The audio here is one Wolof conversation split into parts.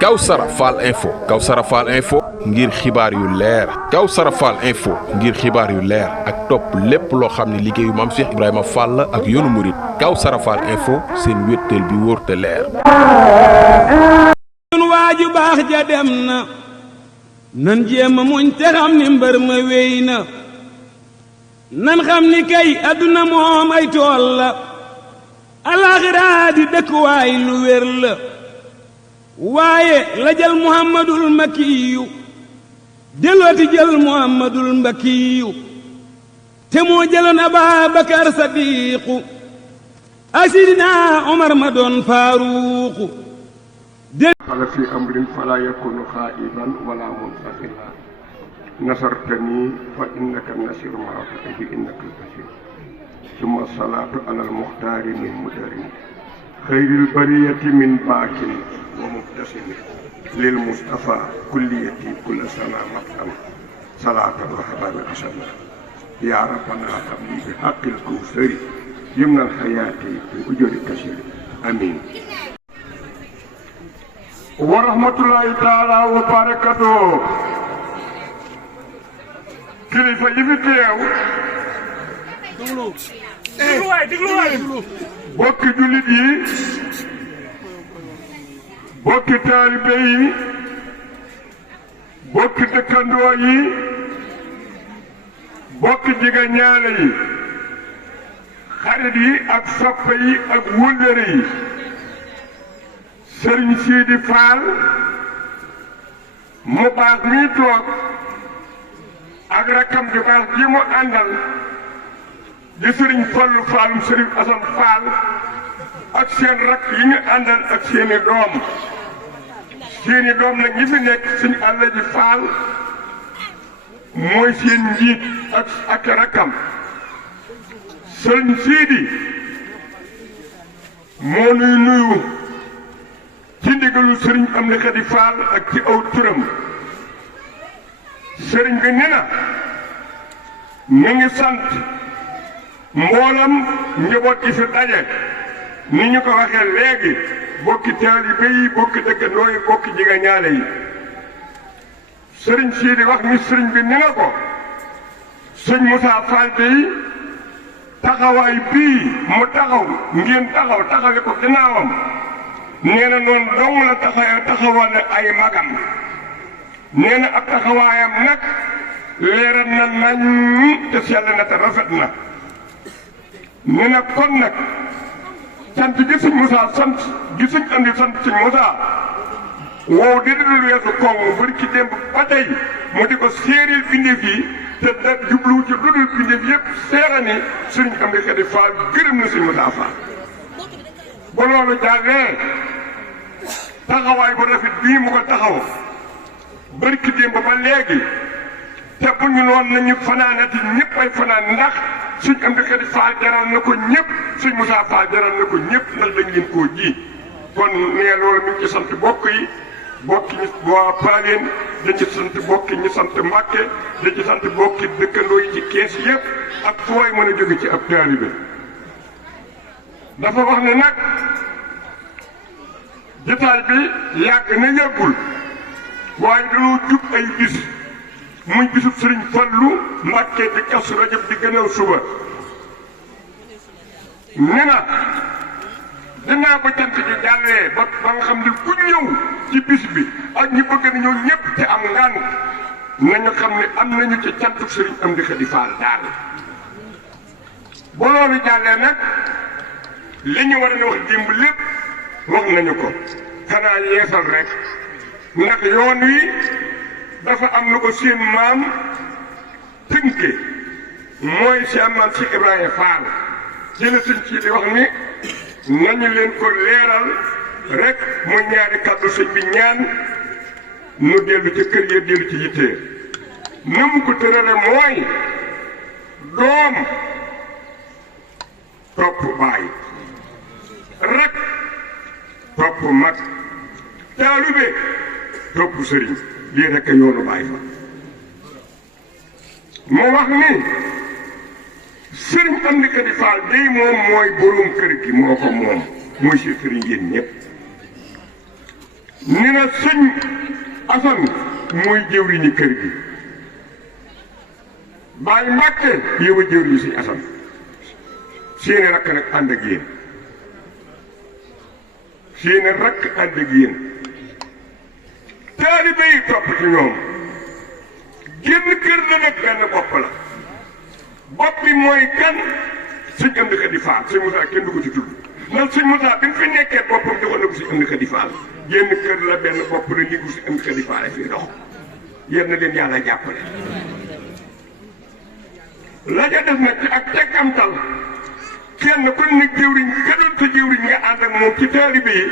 Kawsara Fall info ngir xibaar yu leer Kawsara Fall info ngir xibaar yu leer ak topp lépp loo xam ne liggéeyu Maam Cheikh Ibrahima Fall ak yoonu murit Kawsara Fall info seen wéttal bi wóor te leer. waaju baax ja dem na nan jéem a muñ te xam ni mbër ma wéy na nan xam ni kay adduna moom ay tool la alaxira di dëkkuwaay lu wér la waaye la jël muhammadul makiyu dellooti jël muhammadul mbakiyu te moo jëloon ababakar sadiqu ak sidina omar ma doon faaruuqu قال في أمر فلا يكون خائبا ولا منفصلا نصرتني فإنك النصير مع فتحه إنك البشير ثم الصلاة على المختار من مدرن خير البرية من باك ومبتسم للمصطفى كليتي كل سنة مطعم صلاة وحباب حسنة يا ربنا قبلي بحق الكوثر يمنى الحياة بأجر كثير آمين wa rahmatullahi taala wa barakatuh kilifa yi fi teew bokki jullit yi bokki taalibe yi bokki dëkkandoo yi bokki jegeñaale yi xarit yi ak soppe yi ak wëllëre yi Sëriñ Sidi Fall mu baax mi toog ak rakkam di baax ji mu àndal di Sëriñ Fallu Fall Sëriñ Asan Fall ak seen rakk yi ñu àndal ak seeni doom nag ñi fi nekk Sëriñ Allaji Fall mooy seen njiit ak rakkam Sëriñ Sidi moo nuy nuyu ci ndigalu sëriñ am na Xadi Faal ak ci aw turam sëriñ bi nee na mi ngi sant mboolam njaboot yi fi daje ni ñu ko waxee léegi bokki taalibe yi bokki dëkkandoo yi bokki jegeñaale yi sëriñ Sidi wax ni sëriñ bi nee na ko sëñ Moussa Fall dey taxawaay bii mu taxaw ngeen taxawe ko ginnaawam nee na noonu dong la taxawal ay magam nee na ab taxawaayam nag leeral na nañ te sell na te rafet na nee na kon nag sant gi sëñ Moussa sant gi sëñ andi sant sëñ Moussa wow di dul weesu koŋ mu bëri ci démb ba tey mu di ko séeréel bindeef yi te da jublu ci dudul bindeef yëpp seera ni sëñ Amdi Xadi Fall gërëm na sëñ Moussa Fall ba loolu jàllee taxawaay bu rafet bii mu ko taxaw barki démb ba léegi te bu ñu noon nañu fanaanati ñëpp ay fanaan ndax suñ am di Xadi Faal jaral na ko ñëpp suñ Moussa Fall jaral na ko ñëpp ndax dañ leen koo ji kon nee loolu mi ngi ci sant bokk yi bokki ñi waa Paaleen dañ ci sant bokki ñi sant Mbàkke dañ ci sant bokki dëkkandoo yi ci kees yëpp ak fooy mën a jóge ci ab taalibe dafa wax ne nag jotaay bi yàgg na yàggul waaye dañoo jub ay bis muy bisub Sëriñ Fallu Mbàkke di Kazu Rajab di gënal suba nee na dinaa ba cant gi jàllee ba nga xam ne ku ñëw ci bis bi ak ñi bëgg na ñëw ñëpp te am ngànt nañu xam ne am nañu ci cantu Sëriñ Amdi Xadi Faal daal ba loolu jàllee nag li ñu war a wax démb lépp wax nañu ko xanaa yeesal rek ndax yoon wi dafa am lu ko seen maam tënke mooy seen maam si Ibrahima Fall jële sëñ ci di wax ni nañu leen ko leeral rek mu ñaari kàddu sëñ bi ñaan nu dellu ci kër ya dellu ci yittee na mu ko tërale mooy doom topp baay rek topp mag taalibe topp sëriñ lii rekk yoonu bàyyi fa moo wax ni sëriñ Amdi Xadi Faal day moom mooy boroom kër gi moo ko moom mooy si sëriñ yéen ñëpp ni na sëñ Asan mooy jëwriñu kër gi Baay Mbàkke yow a jëwriñu sëñ Asan seeni rakk nag ànd ak yéen seeni rakk ànd ak yéen taalibe yi topp ci ñoom génn kër la nag benn bopp la bopp bi mooy kan sëñ Amdi Xadi Faal sëñ Moussa kenn du ko ci tudd ndax sëñ Moussa bi mu fi nekkee boppam joxoon na ko sëñ Amdi Xadi Faal génn kër la benn bopp la ligu sëñ Amdi Xadi Faal fii dox yéen na leen yàlla jàppale la ja def nag ak tegkamtal kenn ku ne jëwriñ ka doon sa jëwriñ nga ànd ak moom ci taalibe yi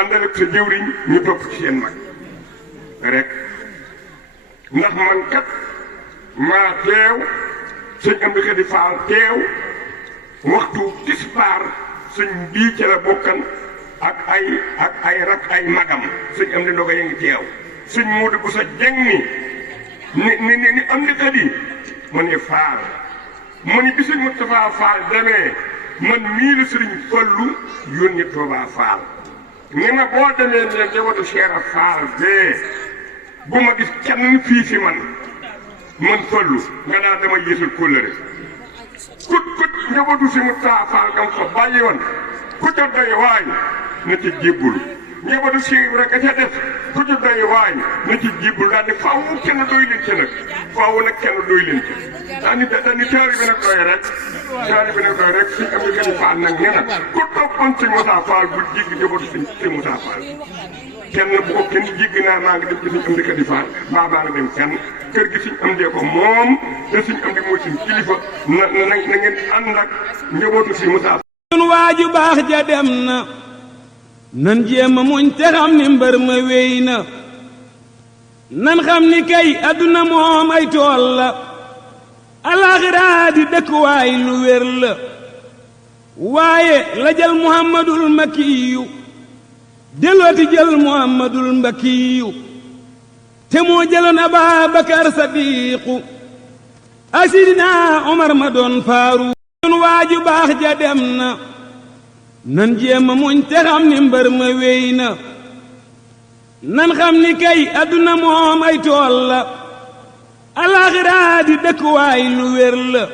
àndal ak sa jëwriñ ñu topp ci seen mag rek ndax man kat maa teew sëñ Amdi Xadi Faal teew waxtu tisbaar sëñ bii ci la bokkan ak ay rak ay magam sëñ Amdi Ndogo ya ngi teew sëñ Moodu bu sa jeng ni Amdi Xadi mu ne Faal mu ni bi sëñ Moustapha Faal demee man mii la sëriñ Fallu yónni Tuubaa Faal ni ma boo demee ne njabootu Cheikh Faal bee bu ma gis kenn fii fi man Fallu nga daal dama yéesal kóllëre kut njabootu si Moustapha Faal gam fa bàyyi woon ku ca doy waay na ci jébbulu njabootu si rek a ca def ku ca doy waay na ci jébbulu daal ne faaw kenn doy leen ci nag faaw nag kenn doy leen ci daani taalibe nag doy rek suñ Amdi Xadi Faal nag nee na ku toppoon si Moussa Fall bu jéggi njabootu si Moussa Fall kenn bu ko kenn jéggi naa maa ngi dem ci suñ Amdi Xadi Faal maa nga dem kenn kër gi suñ Amdee ko moom te suñ Amdi mooy suñ kilifa na ngeen ànd ak njabootu si Moussa sun waaju baax ja dem na nan jéema muñ te xam ni mbër ma wéy na nan xam ni kay adduna moom ay tool la alaxira di dëkkuwaay lu wér la waaye la jël muhammadul makiyu dellooti jël muhammadul mbakiyu te moo jëloon ababakar sadiqu asidina omar ma doon faaru sun waaju baax ja dem na nan jéema muñ te xam ni mbër ma wéy na nan xam ni kay adduna moom ay tool la alaxira di dëkkuwaay lu wér la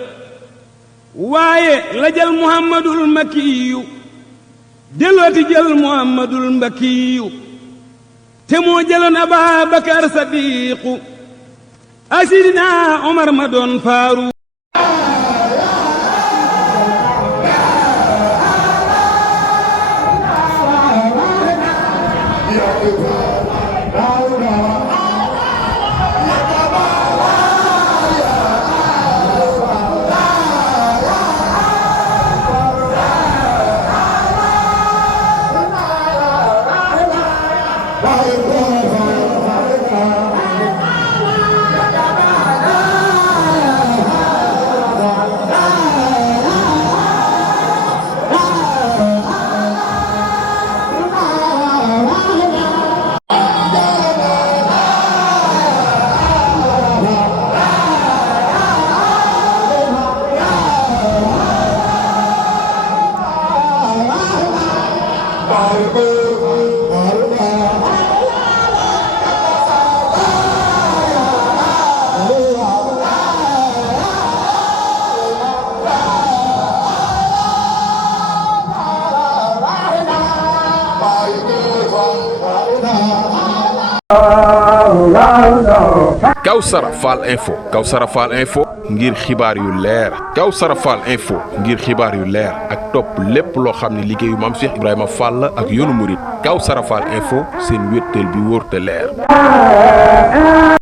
waaye la jël muhammadul makiyu dellooti jël muhammadul mbakiyu te moo jëloon ababakar sadiqu asidina omar ma doon faaru Kawsara Fall Info Kawsara Fall Info ngir xibaar yu leer Kawsara Fall Info ngir xibaar yu leer ak topp lépp loo xam ne liggéeyu Maam Cheikh Ibrahima Fall ak yoonu murit Kawsara Fall Info seen wéttal bi wóor te leer